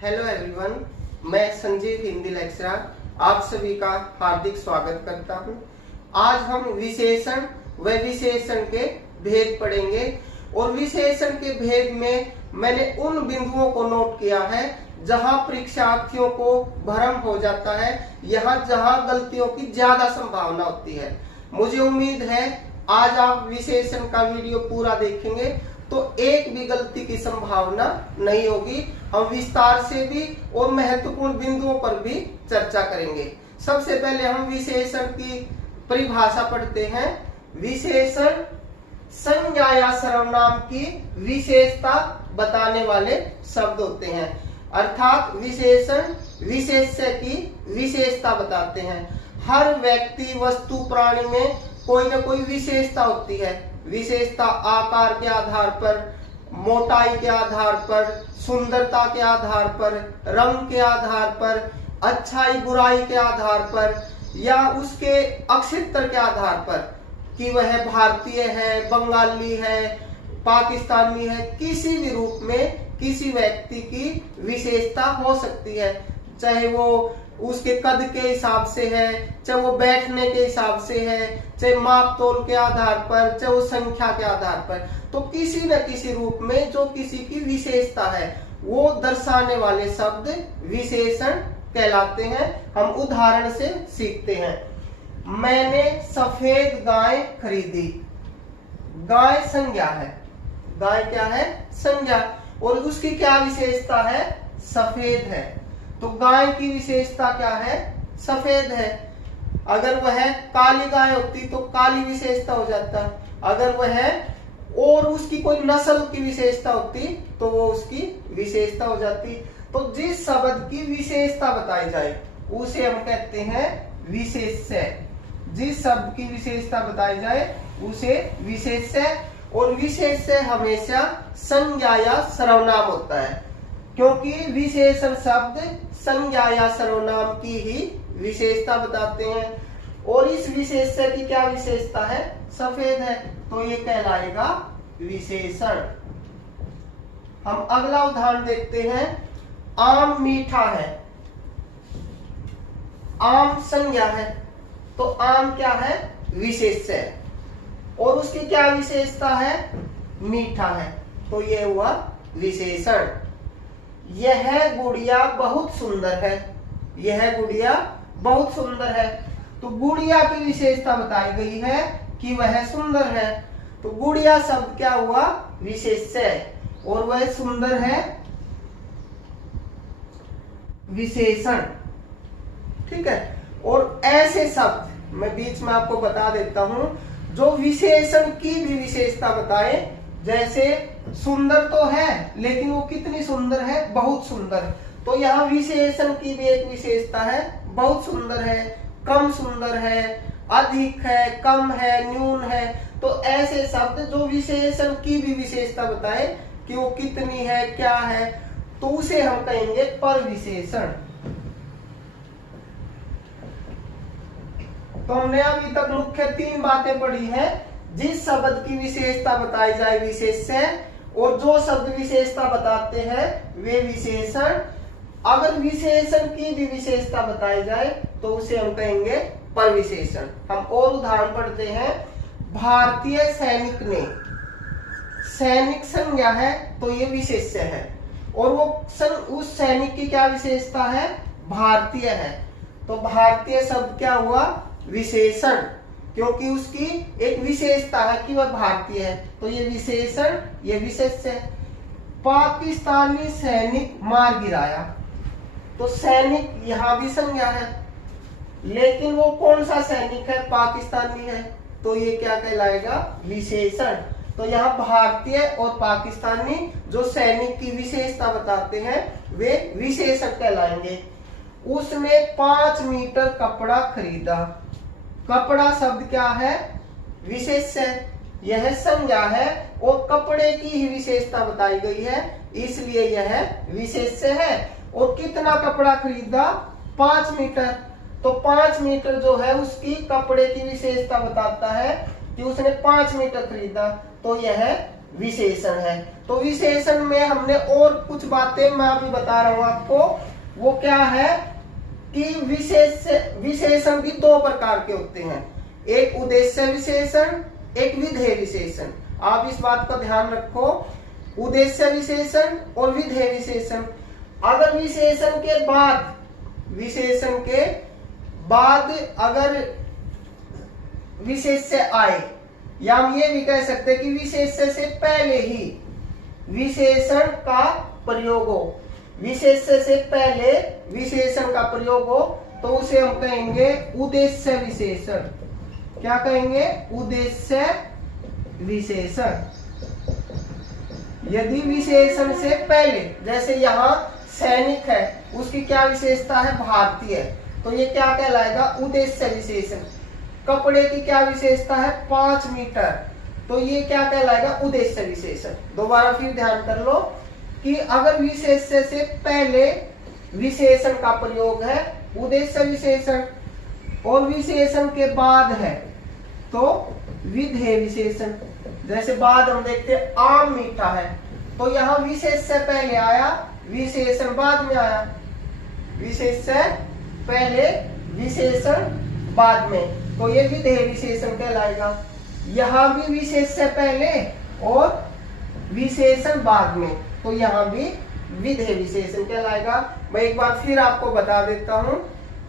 Hello everyone, मैं Sanjeev Hindi lecturer आप सभी का हार्दिक स्वागत करता हूं। आज हम विशेषण व विशेषण के भेद पढ़ेंगे और विशेषण के भेद में मैंने उन बिंदुओं को नोट किया है जहां परीक्षार्थियों को भ्रम हो जाता है, यहाँ जहां गलतियों की ज्यादा संभावना होती है। मुझे उम्मीद है आज आप विशेषण का वीडियो पूरा देखेंगे तो एक भी गलती की संभावना नहीं होगी। हम विस्तार से भी और महत्वपूर्ण बिंदुओं पर भी चर्चा करेंगे। सबसे पहले हम विशेषण की परिभाषा पढ़ते हैं। विशेषण संज्ञा या सर्वनाम की विशेषता बताने वाले शब्द होते हैं, अर्थात विशेषण विशेष्य की विशेषता बताते हैं। हर व्यक्ति, वस्तु, प्राणी में कोई न कोई विशेषता होती है। विशेषता आकार के आधार पर, मोटाई के आधार पर, सुंदरता के आधार पर, रंग के आधार पर, अच्छाई बुराई के आधार पर या उसके अक्षेत्र के आधार पर कि वह भारतीय है, बंगाली है, पाकिस्तानी है, किसी भी रूप में किसी व्यक्ति की विशेषता हो सकती है। चाहे वो उसके कद के हिसाब से है, चाहे वो बैठने के हिसाब से है, चाहे माप तोल के आधार पर, चाहे वो संख्या के आधार पर, तो किसी न किसी रूप में जो किसी की विशेषता है वो दर्शाने वाले शब्द विशेषण कहलाते हैं। हम उदाहरण से सीखते हैं। मैंने सफेद गाय खरीदी। गाय संज्ञा है, गाय क्या है? संज्ञा। और उसकी क्या विशेषता है? सफेद है। तो गाय की विशेषता क्या है? सफेद है। अगर वह काली गाय होती तो काली विशेषता हो जाता। अगर वह और उसकी कोई नस्ल की विशेषता होती तो वो उसकी विशेषता हो जाती। तो जिस शब्द की विशेषता बताई जाए उसे हम कहते हैं विशेष्य। जिस शब्द की विशेषता बताई जाए उसे विशेष्य। और विशेष्य हमेशा संज्ञा या सर्वनाम होता है, क्योंकि विशेषण शब्द संज्ञा या सर्वनाम की ही विशेषता बताते हैं। और इस विशेष्य की क्या विशेषता है? सफेद है, तो ये कहलाएगा विशेषण। हम अगला उदाहरण देखते हैं। आम मीठा है। आम संज्ञा है, तो आम क्या है? विशेष्य। और उसकी क्या विशेषता है? मीठा है, तो ये हुआ विशेषण। यह गुड़िया बहुत सुंदर है। यह गुड़िया बहुत सुंदर है, तो गुड़िया की विशेषता बताई गई है कि वह सुंदर है, तो गुड़िया शब्द क्या हुआ? विशेष्य। और वह सुंदर है विशेषण। ठीक है। और ऐसे शब्द मैं बीच में आपको बता देता हूं जो विशेषण की भी विशेषता बताए। जैसे सुंदर तो है लेकिन वो कितनी सुंदर है? बहुत सुंदर। तो यहाँ विशेषण की भी एक विशेषता है, बहुत सुंदर है, कम सुंदर है, अधिक है, कम है, न्यून है। तो ऐसे शब्द जो विशेषण की भी विशेषता बताए कि वो कितनी है, क्या है, तो उसे हम कहेंगे परविशेषण। तो हमने अभी तक मुख्य 3 बातें पढ़ी है। जिस शब्द की विशेषता बताई जाए विशेष्य, और जो शब्द विशेषता बताते हैं वे विशेषण। अगर विशेषण की भी विशेषता बताई जाए तो उसे हम कहेंगे परविशेषण। हम और उदाहरण पढ़ते हैं। भारतीय सैनिक ने। सैनिक संज्ञा है, तो ये विशेष्य है। और वो उस सैनिक की क्या विशेषता है? भारतीय है, तो भारतीय शब्द क्या हुआ? विशेषण, क्योंकि उसकी एक विशेषता है कि वह भारतीय है, तो ये विशेषण, ये विशेष्य। पाकिस्तानी सैनिक मार गिराया। तो सैनिक यहां भी संज्ञा है, लेकिन वो कौन सा सैनिक है? पाकिस्तानी है, तो ये क्या कहलाएगा? विशेषण। तो यहाँ भारतीय और पाकिस्तानी जो सैनिक की विशेषता बताते हैं वे विशेषण कहलाएंगे। उसने 5 मीटर कपड़ा खरीदा। कपड़ा शब्द क्या है? विशेष्य। यह संज्ञा है और कपड़े की ही विशेषता बताई गई है, इसलिए यह विशेष्य है। और कितना कपड़ा खरीदा? 5 मीटर। तो 5 मीटर जो है उसकी कपड़े की विशेषता बताता है कि उसने 5 मीटर खरीदा, तो यह विशेषण है। तो विशेषण में हमने और कुछ बातें मैं अभी बता रहा हूं आपको, वो क्या है कि विशेषण भी दो प्रकार के होते हैं, एक उद्देश्य विशेषण, एक विधेय विशेषण। आप इस बात का ध्यान रखो, उद्देश्य विशेषण और विधेय विशेषण। अगर विशेषण के बाद अगर विशेष्य आए, या हम ये भी कह सकते हैं कि विशेष्य से पहले ही विशेषण का प्रयोग हो, विशेष्य से पहले विशेषण का प्रयोग हो, तो उसे हम कहेंगे उद्देश्य विशेषण। क्या कहेंगे? उद्देश्य विशेषण। यदि विशेषण से पहले, जैसे यहाँ सैनिक है, उसकी क्या विशेषता है? भारतीय, तो ये क्या कहलाएगा? उद्देश्य विशेषण। कपड़े की क्या विशेषता है? 5 मीटर, तो ये क्या कहलाएगा? उद्देश्य विशेषण। दोबारा फिर ध्यान कर लो कि अगर विशेष्य से पहले विशेषण का प्रयोग है उद्देश्य विशेषण, और विशेषण के बाद है तो विधेय विशेषण। जैसे बाद हम देखते हैं आम मीठा है, तो यहाँ विशेष्य पहले आया, विशेषण बाद में आया, विशेष्य पहले विशेषण बाद में, तो ये विधेय विशेषण कहलाएगा। यहाँ भी विशेष्य पहले और विशेषण बाद में, तो यहाँ भी विधेय विशेषण कहलाएगा। मैं एक बार फिर आपको बता देता हूँ,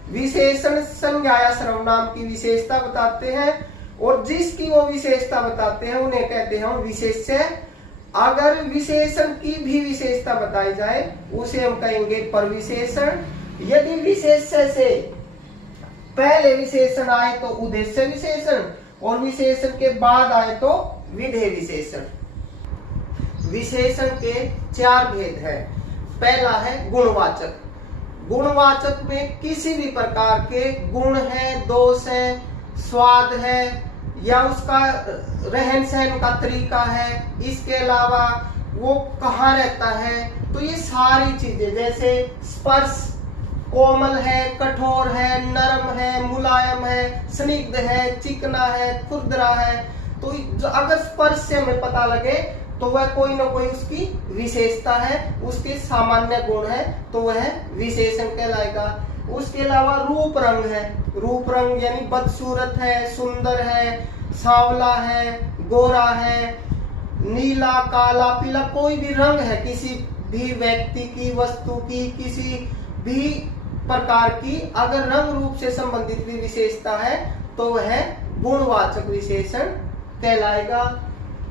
विशेषण संज्ञा या सर्वनाम की विशेषता बताते हैं, और जिसकी वो विशेषता बताते हैं उन्हें कहते हैं विशेष्य। अगर विशेषण की भी विशेषता बताई जाए उसे हम कहेंगे परविशेषण। यदि विशेष्य से पहले विशेषण आए तो उद्देश्य विशेषण, और विशेषण के बाद आए तो विधेय विशेषण। विशेषण के 4 भेद हैं। पहला है गुणवाचक। गुणवाचक में किसी भी प्रकार के गुण है, दोष है, स्वाद है, या उसका रहन सहन का तरीका है, इसके अलावा वो कहाँ रहता है, तो ये सारी चीजें, जैसे स्पर्श कोमल है, कठोर है, नरम है, मुलायम है, स्निग्ध है, चिकना है, खुरदरा है, तो अगर स्पर्श से हमें पता लगे तो वह कोई ना कोई उसकी विशेषता है, उसके सामान्य गुण है, तो वह विशेषण कहलाएगा। उसके अलावा रूप रंग है, रूप रंग यानी बदसूरत है, सुंदर है, सांवला है, गोरा है, नीला, काला, पीला, कोई भी रंग है, किसी भी व्यक्ति की, वस्तु की, किसी भी प्रकार की अगर रंग रूप से संबंधित भी विशेषता है तो वह गुणवाचक विशेषण कहलाएगा।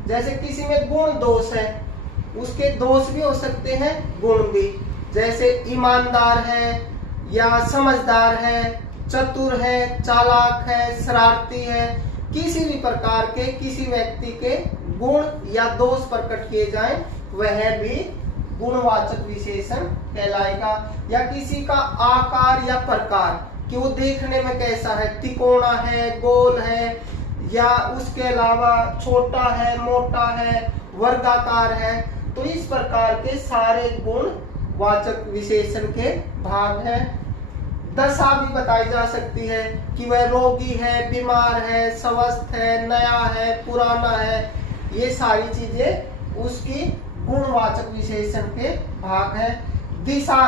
जैसे किसी में गुण दोष है, उसके दोष भी हो सकते हैं, गुण भी, जैसे ईमानदार है या समझदार है, चतुर है, चालाक है, शरारती है, किसी भी प्रकार के किसी व्यक्ति के गुण या दोष प्रकट किए जाएं वह भी गुणवाचक विशेषण कहलाएगा। या किसी का आकार या प्रकार कि वो देखने में कैसा है, तिकोना है, गोल है, या उसके अलावा छोटा है, मोटा है, वर्गाकार है, तो इस प्रकार के सारे गुणवाचक विशेषण के भाग हैं। दशा भी बताई जा सकती है कि वह रोगी है, बीमार है, स्वस्थ है, नया है, पुराना है, ये सारी चीजें उसकी गुणवाचक विशेषण के भाग है। दिशा,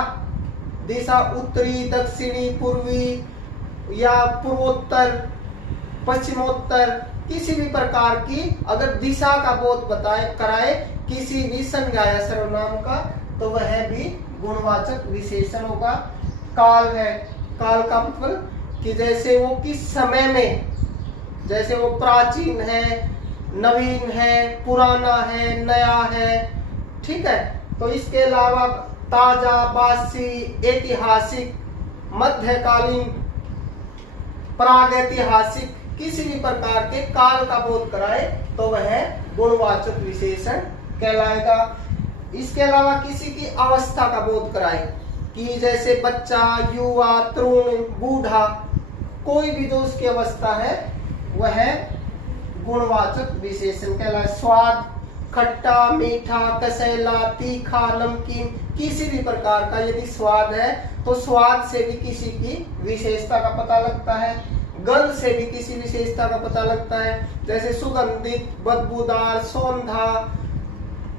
दिशा उत्तरी, दक्षिणी, पूर्वी या पूर्वोत्तर, पश्चिमोत्तर, किसी भी प्रकार की अगर दिशा का बोध कराए किसी भी संज्ञा या सर्वनाम का, तो वह भी गुणवाचक विशेषण होगा। काल है, काल का मतलब कि जैसे वो किस समय में, जैसे वो प्राचीन है, नवीन है, पुराना है, नया है, ठीक है। तो इसके अलावा ताजा, बासी, ऐतिहासिक, मध्यकालीन, प्रागैतिहासिक, किसी भी प्रकार के काल का बोध कराए तो वह गुणवाचक विशेषण कहलाएगा। इसके अलावा किसी की अवस्था का बोध कराए कि जैसे बच्चा, युवा, तरुण, बूढ़ा, कोई भी जो उसकी अवस्था है वह गुणवाचक विशेषण कहलाए। स्वाद, खट्टा, मीठा, कसैला, तीखा, नमकीन, किसी भी प्रकार का यदि स्वाद है तो स्वाद से भी किसी की विशेषता का पता लगता है। गंध से भी किसी विशेषता का पता लगता है, जैसे सुगंधित, बदबूदार, सौंधा,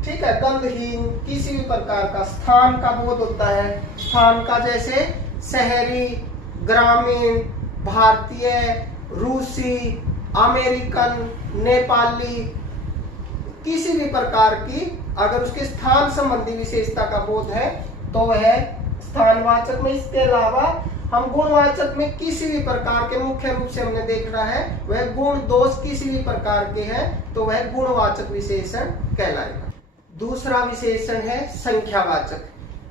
ठीक है, गंधहीन, किसी भी प्रकार का। स्थान का बोध होता है, स्थान का, जैसे शहरी, ग्रामीण, भारतीय, रूसी, अमेरिकन, नेपाली, किसी भी प्रकार की अगर उसके स्थान संबंधी विशेषता का बोध है तो वह स्थानवाचक में। इसके अलावा हम गुणवाचक में किसी भी प्रकार के, मुख्य रूप से हमने देख रहा है, वह गुण दोष किसी भी प्रकार के हैं तो वह गुणवाचक विशेषण कहलाएगा। दूसरा विशेषण है संख्यावाचक,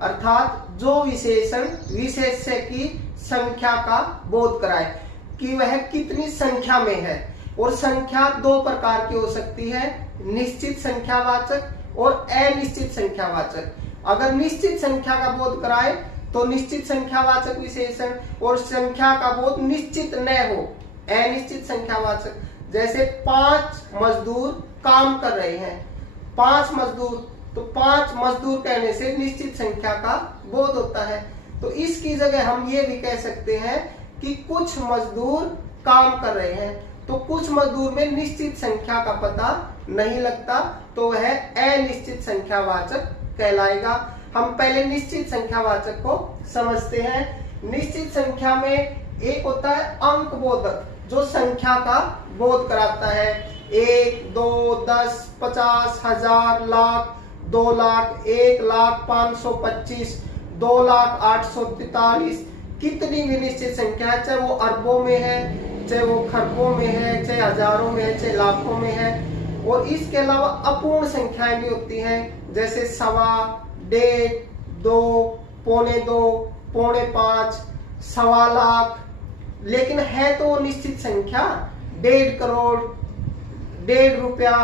अर्थात जो विशेषण विशेष्य की संख्या का बोध कराए कि वह कितनी संख्या में है। और संख्या दो प्रकार की हो सकती है, निश्चित संख्यावाचक और अनिश्चित संख्यावाचक। अगर निश्चित संख्या का बोध कराए तो निश्चित संख्यावाचक विशेषण, और संख्या का बोध निश्चित न हो, अनिश्चित संख्यावाचक। जैसे 5 मजदूर काम कर रहे हैं, 5 मजदूर, तो 5 मजदूर कहने से निश्चित संख्या का बोध होता है। तो इसकी जगह हम ये भी कह सकते हैं कि कुछ मजदूर काम कर रहे हैं, तो कुछ मजदूर में निश्चित संख्या का पता नहीं लगता तो वह अनिश्चित संख्यावाचक कहलाएगा। हम पहले निश्चित संख्यावाचक को समझते हैं। निश्चित संख्या में एक होता है अंक बोधक, जो संख्या का बोध कराता है। 1, 2, 10, 50, 1000, लाख, 2 लाख, 1 लाख 525, 2 लाख 843, कितनी भी निश्चित संख्या है, चाहे वो अरबों में है, चाहे वो खरबों में है, चाहे हजारों में है, चाहे लाखों में है। और इसके अलावा अपूर्ण संख्याएं भी होती हैं, जैसे 1.25, 1.5, 2, 2.25, 5.5, 1.25 लाख, लेकिन है तो वो निश्चित संख्या 1.5 करोड़, 1.5 रुपया,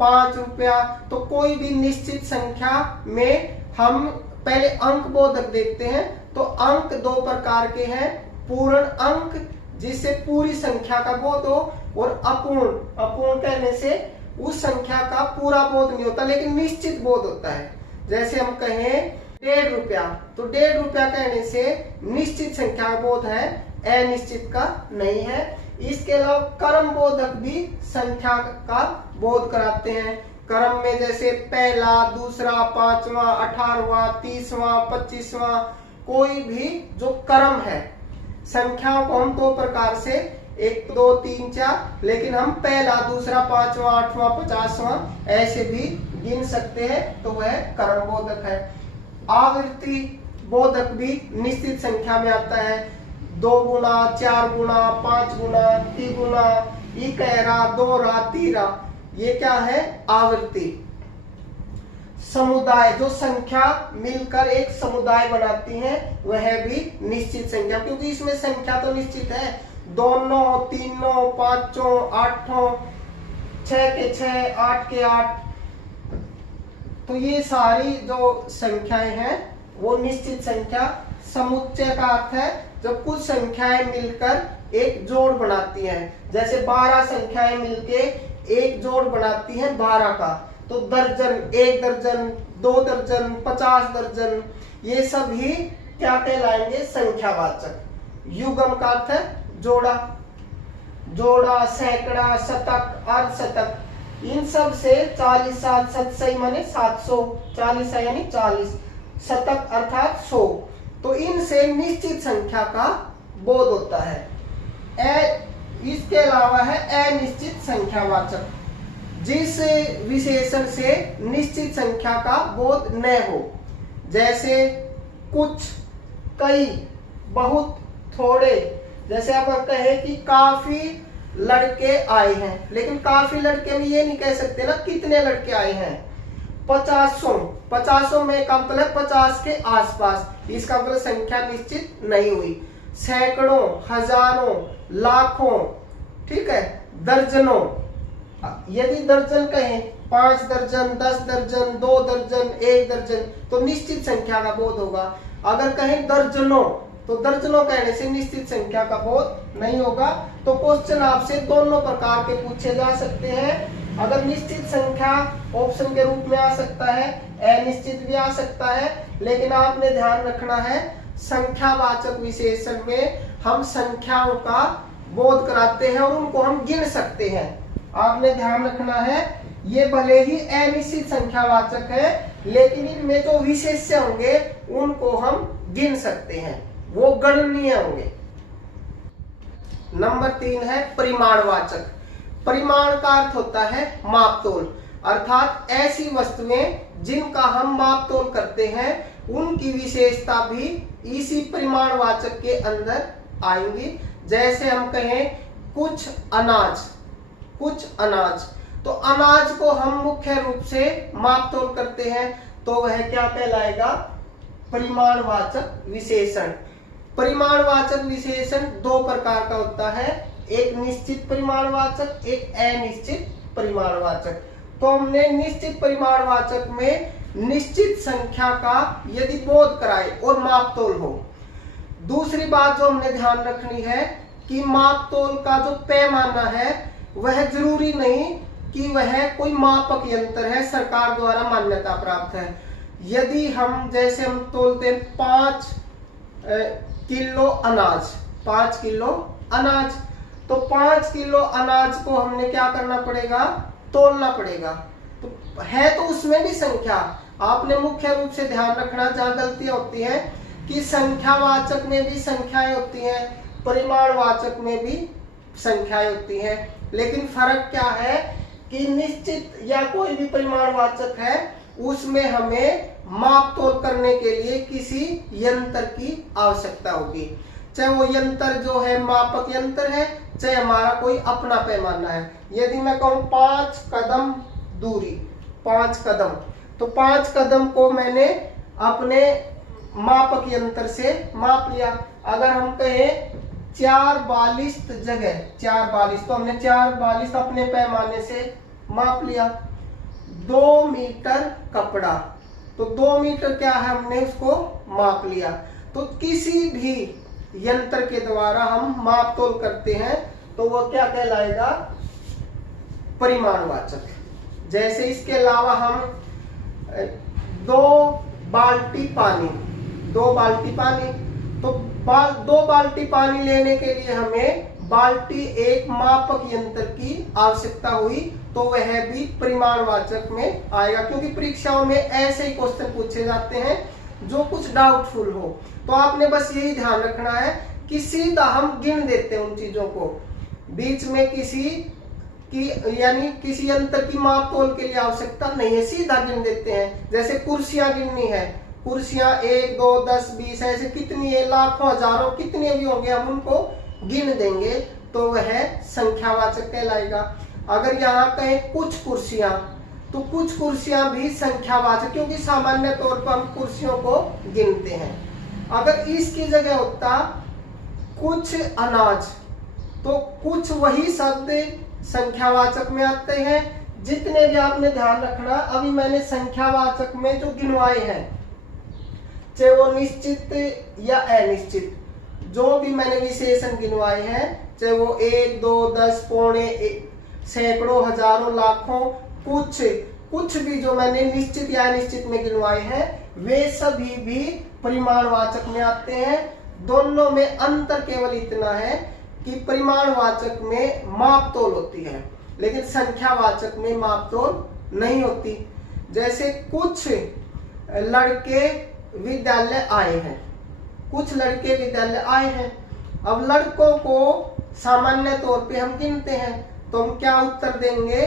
5 रुपया। तो कोई भी निश्चित संख्या में हम पहले अंक बोधक देखते हैं। तो अंक दो प्रकार के हैं, पूर्ण अंक जिससे पूरी संख्या का बोध हो, और अपूर्ण, अपूर्ण कहने से उस संख्या का पूरा बोध नहीं होता लेकिन निश्चित बोध होता है। जैसे हम कहें 1.5 रुपया, तो 1.5 रुपया कहने से निश्चित संख्या का बोध है, अनिश्चित का नहीं है। इसके अलावा क्रम बोधक भी संख्या का बोध कराते हैं। क्रम में जैसे पहला, दूसरा, 5वां, 18वां, 30वां, 25वां, कोई भी जो क्रम है। संख्याओं को हम दो प्रकार से 1, 2, 3, 4, लेकिन हम पहला, दूसरा, 5वां, 8वां, 50वां ऐसे भी गिन सकते हैं, तो वह क्रम बोधक है। आवृत्ति बोधक भी निश्चित संख्या में आता है, 2 गुना, 4 गुना, 5 गुना, 3 गुना, इकहरा, 2 रा, 3 रा, ये क्या है? आवृत्ति। समुदाय, जो संख्या मिलकर एक समुदाय बनाती हैं, वह भी निश्चित संख्या, क्योंकि इसमें संख्या तो निश्चित है, 2, 3, 5, 8, 6 के 6, 8 के 8। तो ये सारी जो संख्याएं हैं वो निश्चित संख्या। समुच्चय का अर्थ है जब कुछ संख्याएं मिलकर एक जोड़ बनाती हैं, जैसे 12 संख्याएं मिलके एक जोड़ बनाती हैं 12 का, तो दर्जन, 1 दर्जन, 2 दर्जन, 50 दर्जन, ये सभी क्या कहलाएंगे? संख्यावाचक। युग्म का अर्थ है जोड़ा, जोड़ा, सैकड़ा, शतक, अर्धशतक, इन सब से 40, 7, 7 सही माने 700, 40 यानी 40, शतक अर्थात 100। तो इनसे निश्चित संख्या का बोध होता है। इसके अलावा है अनिश्चित संख्यावाचक, जिस विशेषण से निश्चित संख्या का बोध न हो, जैसे कुछ, कई, बहुत, थोड़े। जैसे आप कहें कि काफी लड़के आए हैं, लेकिन काफी लड़के में ये नहीं कह सकते ना कितने लड़के आए हैं। 50 में का मतलब 50 के आसपास, इसका मतलब संख्या निश्चित नहीं हुई। सैकड़ों, हजारों, लाखों, ठीक है, दर्जनों। यदि दर्जन कहें 5 दर्जन, 10 दर्जन, 2 दर्जन, 1 दर्जन, तो निश्चित संख्या का बोध होगा। अगर कहें दर्जनों, तो दर्जनों कहने से निश्चित संख्या का बोध नहीं होगा। तो क्वेश्चन आपसे दोनों प्रकार के पूछे जा सकते हैं। अगर निश्चित संख्या ऑप्शन के रूप में आ सकता है, अनिश्चित भी आ सकता है, लेकिन आपने ध्यान रखना है संख्यावाचक विशेषण में हम संख्याओं का बोध कराते हैं और उनको हम गिन सकते हैं। आपने ध्यान रखना है ये भले ही अनिश्चित संख्यावाचक है, लेकिन इनमें जो विशेष्य होंगे उनको हम गिन सकते हैं, वो गणनीय होंगे। नंबर 3 है परिमाणवाचक। परिमाण का अर्थ होता है मापतोल, अर्थात ऐसी वस्तुएं जिनका हम मापतोल करते हैं उनकी विशेषता भी इसी परिमाणवाचक के अंदर आएंगी। जैसे हम कहें कुछ अनाज, तो अनाज को हम मुख्य रूप से मापतोल करते हैं, तो वह क्या कहलाएगा? परिमाणवाचक विशेषण। परिमाणवाचक विशेषण दो प्रकार का होता है, एक निश्चित परिमाणवाचक, एक अनिश्चित परिमाणवाचक। तो हमने निश्चित परिमाणवाचक में निश्चित संख्या का यदि बोध कराए और मापतोल हो। दूसरी बात जो हमने ध्यान रखनी है कि मापतोल का जो पैमाना है वह जरूरी नहीं कि वह कोई मापक यंत्र है, सरकार द्वारा मान्यता प्राप्त है। यदि हम जैसे हम तोलते 5 किलो अनाज, 5 किलो अनाज, तो 5 किलो अनाज को हमने क्या करना पड़ेगा? तोलना पड़ेगा। तो है तो उसमें भी संख्या, आपने मुख्य रूप से ध्यान रखना, जहां गलतियां होती है कि संख्यावाचक में भी संख्याएं होती हैं, परिमाणवाचक में भी संख्याएं होती हैं, लेकिन फर्क क्या है कि निश्चित या कोई भी परिमाणवाचक है उसमें हमें मापतोल करने के लिए किसी यंत्र की आवश्यकता होगी, चाहे वो यंत्र जो है मापक यंत्र है, चाहे हमारा कोई अपना पैमाना है। यदि मैं कहूं 5 कदम दूरी, 5 कदम, तो 5 कदम को मैंने अपने मापक यंत्र से माप लिया। अगर हम कहें 4 बालिश्त जगह, 4 बालिश्त, तो हमने 4 बालिश्त अपने पैमाने से माप लिया। 2 मीटर कपड़ा, तो 2 मीटर क्या है, हमने उसको माप लिया। तो किसी भी यंत्र के द्वारा हम माप तोल करते हैं तो वो क्या कहलाएगा? परिमाणवाचक। जैसे इसके अलावा हम 2 बाल्टी पानी, 2 बाल्टी पानी, तो 2 बाल्टी पानी लेने के लिए हमें बाल्टी एक मापक यंत्र की आवश्यकता हुई, तो वह भी परिमाणवाचक में आएगा, क्योंकि परीक्षाओं में ऐसे ही क्वेश्चन पूछे जाते हैं जो कुछ डाउटफुल हो। तो आपने बस यही ध्यान रखना है कि सीधा हम गिन देते हैं उन चीजों को, बीच में किसी की यानी किसी यंत्र की माप तोल के लिए आवश्यकता नहीं है, सीधा गिन देते हैं। जैसे कुर्सियां गिननी है, कुर्सियां 1 2 10 20 ऐसे कितनी है, लाखों हजारों कितने भी होंगे, हम उनको गिन देंगे तो वह संख्यावाचक कहलाएगा। अगर यहाँ कहें कुछ कुर्सियां, तो कुछ कुर्सियां भी संख्यावाचक, क्योंकि सामान्य तौर पर हम कुर्सियों को गिनते हैं। अगर इसकी जगह होता कुछ अनाज, तो कुछ वही शब्द संख्यावाचक में आते हैं। जितने भी आपने ध्यान रखना, अभी मैंने संख्यावाचक में जो गिनवाए हैं, चाहे वो निश्चित या अनिश्चित, जो भी मैंने विशेषण गिनवाए हैं, चाहे वो 1 2 10 पौने, सैकड़ों, हजारों, लाखों, कुछ भी जो मैंने निश्चित या अनिश्चित में गिनवाए हैं, वे सभी भी परिमाणवाचक में आते हैं। दोनों में अंतर केवल इतना है कि परिमाणवाचक में मापतोल होती है, लेकिन संख्यावाचक में मापतोल नहीं होती। जैसे कुछ लड़के विद्यालय आए हैं, कुछ लड़के विद्यालय आए हैं। अब लड़कों को सामान्य तौर पे हम गिनते हैं, तो हम क्या उत्तर देंगे?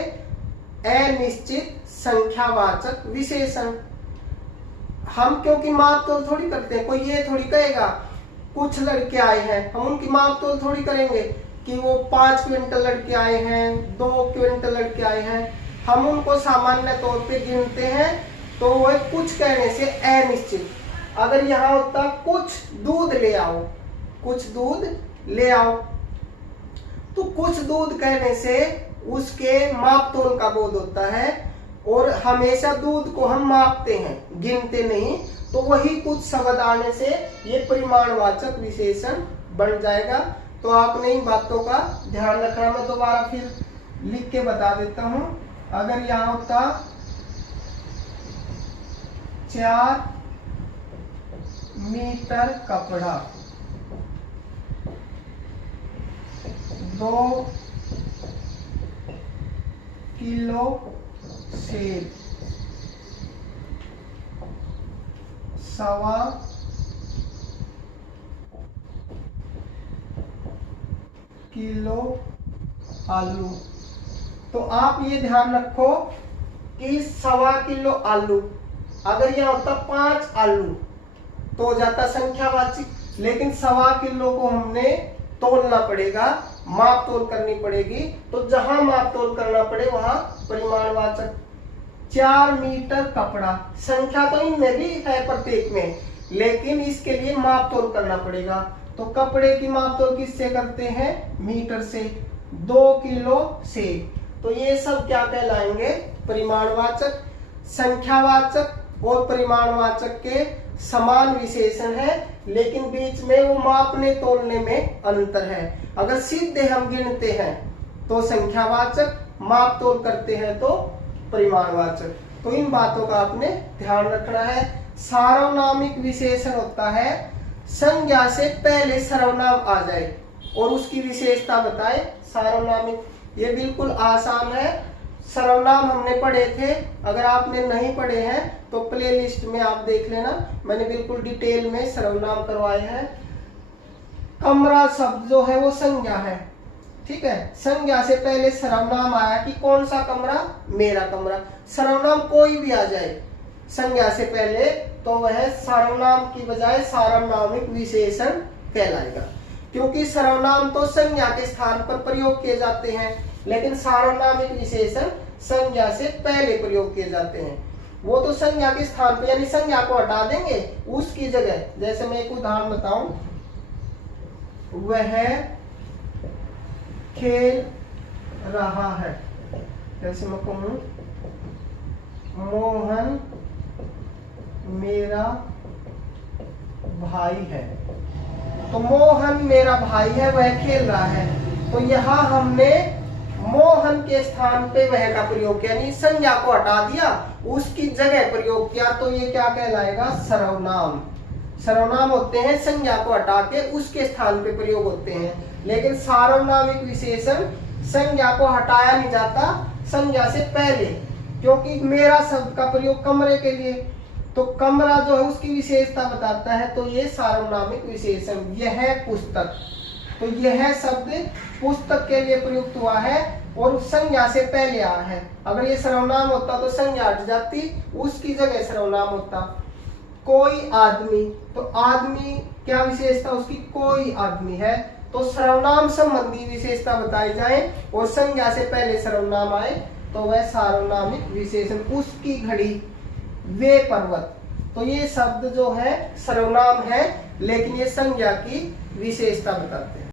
अनिश्चित संख्यावाचक विशेषण। हम क्योंकि माप तोल थोड़ी करते हैं, कोई ये थोड़ी कहेगा कुछ लड़के आए हैं, हम उनकी माप तोल थोड़ी करेंगे कि वो 5 क्विंटल लड़के आए हैं, 2 क्विंटल लड़के आए हैं। हम उनको सामान्य तौर पे गिनते हैं, तो वह कुछ कहने से अनिश्चित। अगर यहाँ होता कुछ दूध ले आओ, कुछ दूध ले आओ, तो कुछ दूध कहने से उसके माप तोल का बोध होता है, और हमेशा दूध को हम मापते हैं, गिनते नहीं। तो वही कुछ शब्द आने से ये परिमाणवाचक विशेषण बन जाएगा। तो आपने इन बातों का ध्यान रखना। मैं दोबारा फिर लिख के बता देता हूं। अगर यहाँ होता 4 मीटर कपड़ा, 2 किलो सेब, 1.25 किलो आलू। तो आप ये ध्यान रखो कि 1.25 किलो आलू, अगर यह होता 5 आलू तो हो जाता संख्यावाचक, लेकिन 1.25 किलो को हमने तोलना पड़ेगा, माप तोल करनी पड़ेगी। तो जहां माप तोल करना पड़े वहां परिमाणवाचक। 4 मीटर कपड़ा, संख्या तो इनमें भी है प्रत्येक में, लेकिन इसके लिए माप तोल करना पड़ेगा। तो कपड़े की माप तोल किससे करते हैं? मीटर से। 2 किलो सेब। तो ये सब क्या कहलाएंगे? परिमाणवाचक। संख्यावाचक और परिमाणवाचक के समान विशेषण है, लेकिन बीच में वो मापने तोलने में अंतर है। अगर सीधे हम गिनते हैं तो संख्यावाचक, माप तोल करते हैं तो परिमाणवाचक। तो इन बातों का आपने ध्यान रखना है। सार्वनामिक विशेषण होता है संज्ञा से पहले सर्वनाम आ जाए और उसकी विशेषता बताए। सार्वनामिक, ये बिल्कुल आसान है। सर्वनाम हमने पढ़े थे, अगर आपने नहीं पढ़े हैं तो प्लेलिस्ट में आप देख लेना, मैंने बिल्कुल डिटेल में सर्वनाम करवाए हैं। कमरा शब्द जो है वो संज्ञा है, ठीक है। संज्ञा से पहले सर्वनाम आया कि कौन सा कमरा? मेरा कमरा। सर्वनाम कोई भी आ जाए संज्ञा से पहले तो वह सर्वनाम की बजाय सार्वनामिक विशेषण कहलाएगा, क्योंकि सर्वनाम तो संज्ञा के स्थान पर प्रयोग किए जाते हैं, लेकिन सार्वनामिक विशेषण संज्ञा से पहले प्रयोग किए जाते हैं। वो तो संज्ञा के स्थान पर, यानी संज्ञा को हटा देंगे, उसकी जगह, जैसे मैं एक उदाहरण बताऊं, वह खेल रहा है। जैसे मैं कहूं मोहन मेरा भाई है, तो मोहन मेरा भाई है, वह खेल रहा है। तो यहां हमने मोहन के स्थान पे वह का प्रयोग किया, यानी संज्ञा को हटा दिया, उसकी जगह प्रयोग किया। तो ये क्या कहलाएगा? सर्वनाम। सर्वनाम होते हैं संज्ञा को हटा के उसके स्थान पे प्रयोग होते हैं, लेकिन सार्वनामिक विशेषण संज्ञा को हटाया नहीं जाता संज्ञा से पहले, क्योंकि मेरा शब्द का प्रयोग कमरे के लिए, तो कमरा जो है उसकी विशेषता बताता है। तो ये सार्वनामिक विशेषण। यह पुस्तक, तो यह शब्द पुस्तक के लिए प्रयुक्त हुआ है और संज्ञा से पहले आया है। अगर ये सर्वनाम होता तो संज्ञा हट जाती, उसकी जगह सर्वनाम होता। कोई आदमी, तो आदमी क्या विशेषता उसकी? कोई आदमी है। तो सर्वनाम संबंधी विशेषता बताई जाए और संज्ञा से पहले सर्वनाम आए तो वह सार्वनामिक विशेषण। उसकी घड़ी, वे पर्वत, तो ये शब्द जो है सर्वनाम है, लेकिन ये संज्ञा की विशेषता बताते हैं।